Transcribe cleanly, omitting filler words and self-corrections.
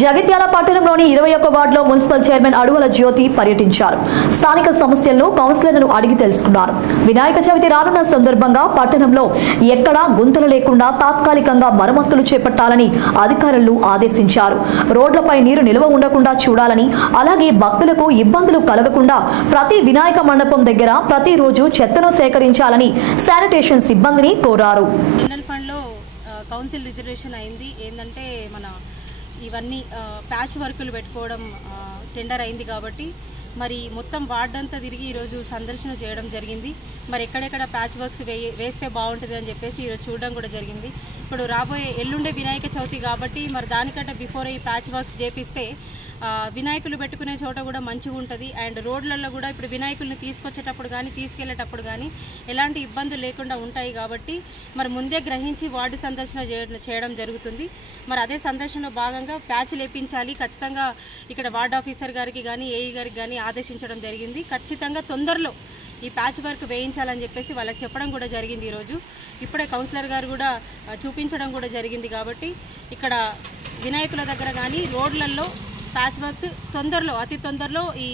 జగిత్యాల పట్టణంలోని 21 వార్డులో municipal chairman అడువల జ్యోతి పర్యటించారు. స్థానిక సమస్యలను కౌన్సిలర్లను అడిగి తెలుసుకున్నారు. వినాయక చవితి రానున్న సందర్భంగా పట్టణంలో ఎక్కడా గుంతలు లేకుండా తాత్కాలికంగా మరమ్మతులు చేపట్టాలని అధికారులు ఆదేశించారు. రోడ్లపై నీరు నిల్వ ఉండకుండా చూడాలని, అలాగే భక్తులకు ఇబ్బందులు కలగకుండా ప్రతి వినాయక మండపం దగ్గర ప్రతిరోజు చెత్తను సేకరించాలని శానిటేషన్ సిబ్బందిని కోరారు. కౌన్సిల్ రిజర్వేషన్ అయింది ఏంటంటే మన ఇవన్నీ ప్యాచ్ వర్కులు పెట్టుకోవడం టెండర్ అయింది కాబట్టి మరి మొత్తం వార్డ్ అంతా తిరిగి ఈరోజు సందర్శన చేయడం జరిగింది. మరి ఎక్కడెక్కడ ప్యాచ్ వర్క్స్ వేస్తే బాగుంటుంది అని చెప్పేసి ఈరోజు చూడడం కూడా జరిగింది. ఇప్పుడు రాబోయే ఎల్లుండే వినాయక చవితి కాబట్టి మరి దానికంటే బిఫోర్ ఈ ప్యాచ్ వర్క్స్ చేపిస్తే వినాయకులు పెట్టుకునే చోట కూడా మంచిగా ఉంటుంది. అండ్ రోడ్లలో కూడా ఇప్పుడు వినాయకులను తీసుకొచ్చేటప్పుడు కానీ తీసుకెళ్లేటప్పుడు కానీ ఎలాంటి ఇబ్బందులు లేకుండా ఉంటాయి కాబట్టి మరి ముందే గ్రహించి వార్డు సందర్శన చేయడం జరుగుతుంది. మరి అదే సందర్శనలో భాగంగా ప్యాచ్ లేపించాలి ఖచ్చితంగా ఇక్కడ వార్డ్ ఆఫీసర్ గారికి కానీ ఏఈ గారికి కానీ ఆదేశించడం జరిగింది. ఖచ్చితంగా తొందరలో ఈ ప్యాచ్ వర్క్ వేయించాలని చెప్పేసి వాళ్ళకి చెప్పడం కూడా జరిగింది. ఈరోజు ఇప్పుడే కౌన్సిలర్ గారు కూడా చూపించడం కూడా జరిగింది. కాబట్టి ఇక్కడ వినాయకుల దగ్గర కానీ రోడ్లలో ప్యాచ్ వర్క్స్ అతి తొందరలో ఈ